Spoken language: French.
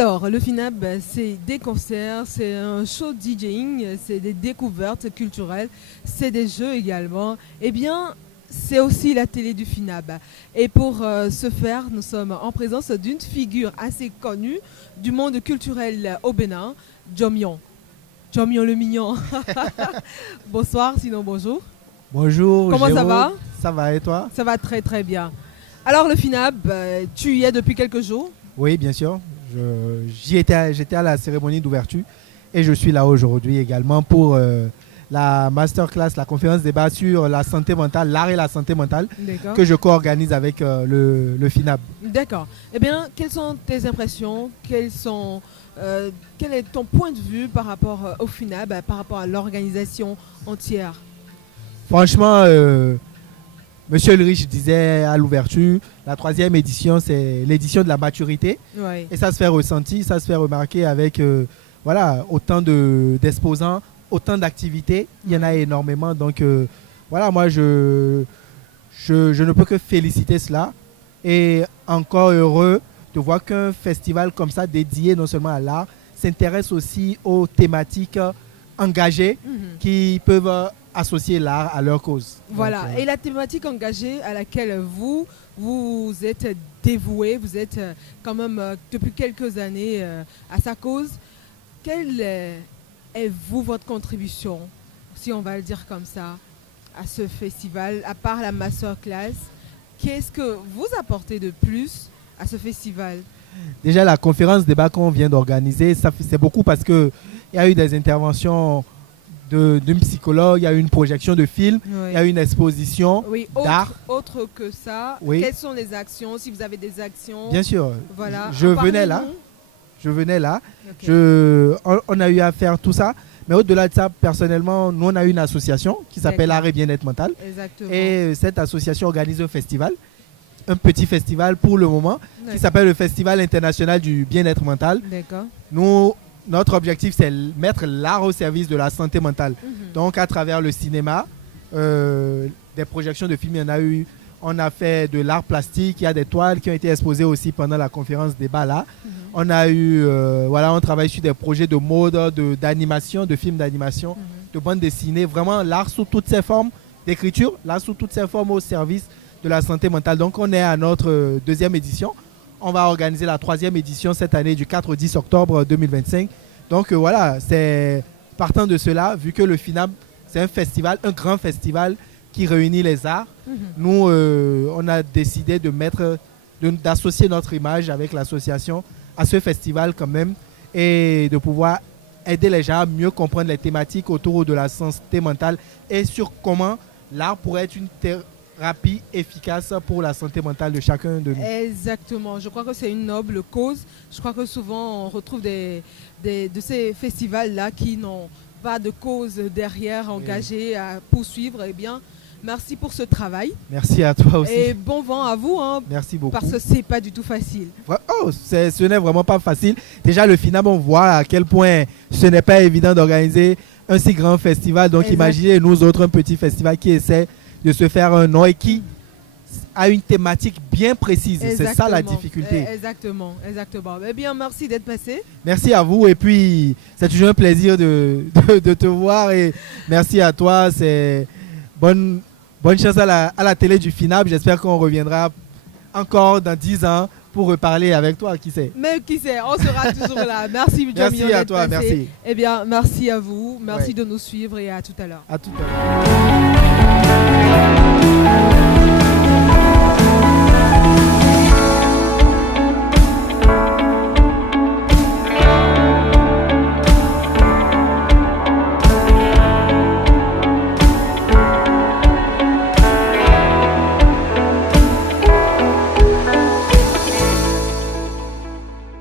Alors, le FINAB, c'est des concerts, c'est un show DJing, c'est des découvertes culturelles, c'est des jeux également. Eh bien, c'est aussi la télé du FINAB. Et pour ce faire, nous sommes en présence d'une figure assez connue du monde culturel au Bénin, Djomion. Djomion le mignon. Bonsoir, sinon bonjour. Bonjour. Comment Géraud. ça va? Ça va et toi? Ça va très très bien. Alors le FINAB, tu y es depuis quelques jours? Oui, bien sûr. J'étais à la cérémonie d'ouverture et je suis là aujourd'hui également pour la masterclass, la conférence débat sur la santé mentale, l'art et la santé mentale que je co-organise avec le FINAB. D'accord. Eh bien, quelles sont tes impressions? Quel est ton point de vue par rapport au FINAB, par rapport à l'organisation entière? Franchement, Monsieur Ulrich disait à l'ouverture, la 3e édition, c'est l'édition de la maturité. Oui. Et ça se fait ressentir, ça se fait remarquer avec voilà, autant d'exposants, autant d'activités. Il y en a énormément. Donc voilà, moi, je ne peux que féliciter cela. Et encore heureux de voir qu'un festival comme ça, dédié non seulement à l'art, s'intéresse aussi aux thématiques engagées qui peuvent associer l'art à leur cause. Voilà. Donc, et la thématique engagée à laquelle vous êtes dévoué, vous êtes quand même depuis quelques années à sa cause. Quelle est votre contribution, si on va le dire comme ça, à ce festival, à part la masterclass? Qu'est-ce que vous apportez de plus à ce festival? Déjà, la conférence débat qu'on vient d'organiser, c'est beaucoup parce qu'il y a eu des interventions d'une psychologue, il y a eu une projection de film, il y a eu une exposition d'art. Autre que ça, quelles sont les actions? Si vous avez des actions. Bien sûr, voilà. Je venais là, on a eu à faire tout ça. Mais au-delà de ça, personnellement, nous on a une association qui s'appelle Art et Bien-être Mental. Exactement. Et cette association organise un festival, un petit festival pour le moment, qui s'appelle le Festival international du bien-être mental. D'accord. Notre objectif, c'est mettre l'art au service de la santé mentale. Donc, à travers le cinéma, des projections de films, il y en a eu. On a fait de l'art plastique. Il y a des toiles qui ont été exposées aussi pendant la conférence débat là. On a eu, on travaille sur des projets de mode, d'animation, de films d'animation, de bande dessinée. Vraiment, l'art sous toutes ses formes d'écriture, l'art sous toutes ses formes au service de la santé mentale. Donc, on est à notre 2e édition. On va organiser la 3e édition cette année du 4 au 10 octobre 2025. Donc voilà, c'est partant de cela, vu que le FINAB, c'est un festival, un grand festival qui réunit les arts. Nous, on a décidé d'associer notre image avec l'association à ce festival quand même et de pouvoir aider les gens à mieux comprendre les thématiques autour de la santé mentale et sur comment l'art pourrait être une thérapie efficace pour la santé mentale de chacun de nous. Exactement. Je crois que c'est une noble cause. Je crois que souvent on retrouve de ces festivals-là qui n'ont pas de cause derrière engagée à poursuivre. Eh bien, merci pour ce travail. Merci à toi aussi. Et bon vent à vous. Merci beaucoup. Parce que c'est pas du tout facile. Ce n'est vraiment pas facile. Déjà, le FINAB, on voit à quel point ce n'est pas évident d'organiser un si grand festival. Donc, imaginez nous autres, un petit festival qui essaie de se faire un nom et qui a une thématique bien précise. C'est ça la difficulté. Exactement. Eh bien, merci d'être passé. Merci à vous et puis c'est toujours un plaisir de te voir et merci à toi. C'est bonne chance à la télé du FINAB. J'espère qu'on reviendra encore dans 10 ans pour reparler avec toi, qui sait. Mais qui sait, on sera toujours là. Merci, merci à toi, merci. Eh bien, merci à vous. Merci de nous suivre et à tout à l'heure. À tout à l'heure.